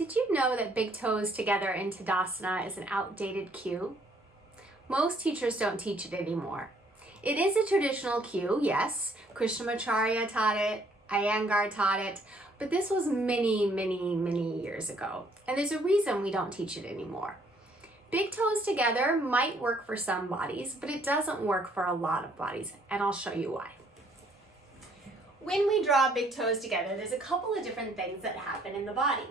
Did you know that big toes together in Tadasana is an outdated cue? Most teachers don't teach it anymore. It is a traditional cue, yes. Krishnamacharya taught it, Iyengar taught it, but this was many years ago. And there's a reason we don't teach it anymore. Big toes together might work for some bodies, but it doesn't work for a lot of bodies, and I'll show you why. When we draw big toes together, there's a couple of different things that happen in the body.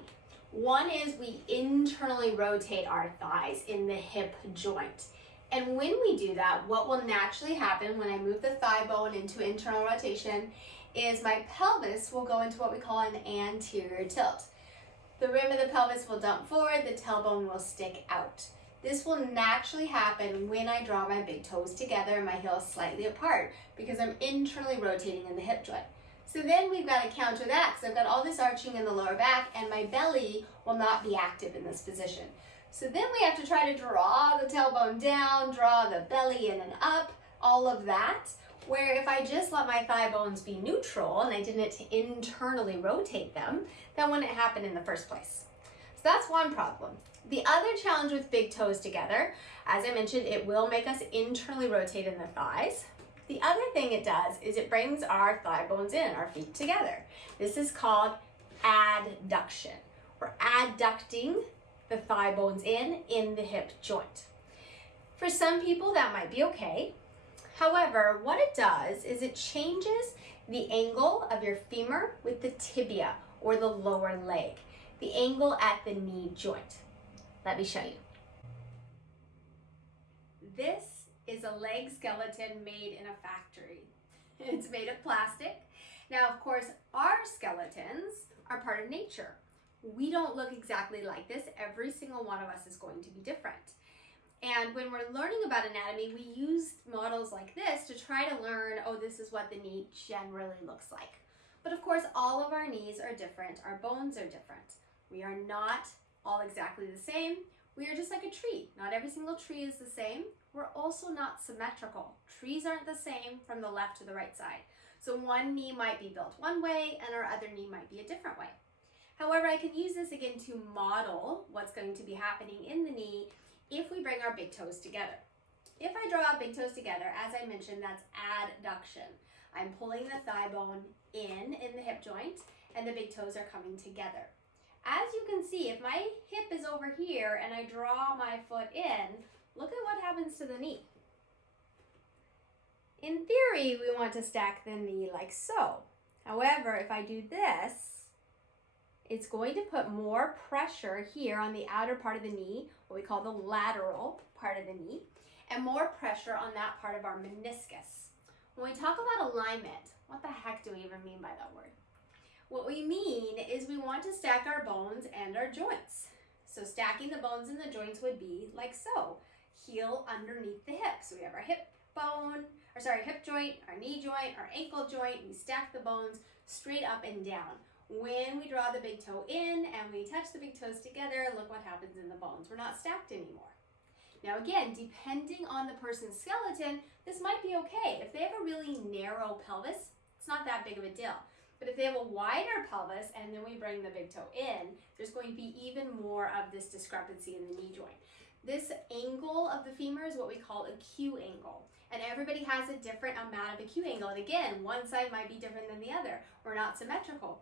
One is we internally rotate our thighs in the hip joint. And when we do that, what will naturally happen when I move the thigh bone into internal rotation is my pelvis will go into what we call an anterior tilt. The rim of the pelvis will dump forward, the tailbone will stick out. This will naturally happen when I draw my big toes together and my heels slightly apart because I'm internally rotating in the hip joint. So then we've got to counter that because I've got all this arching in the lower back and my belly will not be active in this position. So then we have to try to draw the tailbone down, draw the belly in and up, all of that. Where if I just let my thigh bones be neutral and I didn't internally rotate them, that wouldn't happen in the first place. So that's one problem. The other challenge with big toes together, as I mentioned, it will make us internally rotate in the thighs. The other thing it does is it brings our thigh bones in, our feet together. This is called adduction. We're adducting the thigh bones in the hip joint. For some people that might be okay. However, what it does is it changes the angle of your femur with the tibia or the lower leg, the angle at the knee joint. Let me show you. This is a leg skeleton made in a factory. It's made of plastic. Now, of course, our skeletons are part of nature. We don't look exactly like this. Every single one of us is going to be different. And when we're learning about anatomy, we use models like this to try to learn, oh, this is what the knee generally looks like. But of course, all of our knees are different. Our bones are different. We are not all exactly the same. We are just like a tree. Not every single tree is the same. We're also not symmetrical. Trees aren't the same from the left to the right side. So one knee might be built one way and our other knee might be a different way. However, I can use this again to model what's going to be happening in the knee if we bring our big toes together. If I draw our big toes together, as I mentioned, that's adduction. I'm pulling the thigh bone in the hip joint and the big toes are coming together. As you can see, if my hip is over here and I draw my foot in, look at what happens to the knee. In theory, we want to stack the knee like so. However, if I do this, it's going to put more pressure here on the outer part of the knee, what we call the lateral part of the knee, and more pressure on that part of our meniscus. When we talk about alignment, what the heck do we even mean by that word? What we mean is we want to stack our bones and our joints. So stacking the bones and the joints would be like so. Heel underneath the hip. So we have our hip joint, our knee joint, our ankle joint. We stack the bones straight up and down. When we draw the big toe in and we touch the big toes together, look what happens in the bones. We're not stacked anymore. Now again, depending on the person's skeleton, this might be okay. If they have a really narrow pelvis, it's not that big of a deal. But if they have a wider pelvis and then we bring the big toe in, there's going to be even more of this discrepancy in the knee joint. This angle of the femur is what we call a Q angle. And everybody has a different amount of a Q angle. And again, one side might be different than the other. We're not symmetrical.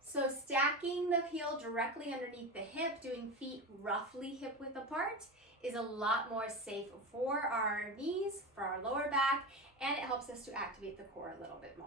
So stacking the heel directly underneath the hip, doing feet roughly hip width apart, is a lot more safe for our knees, for our lower back, and it helps us to activate the core a little bit more.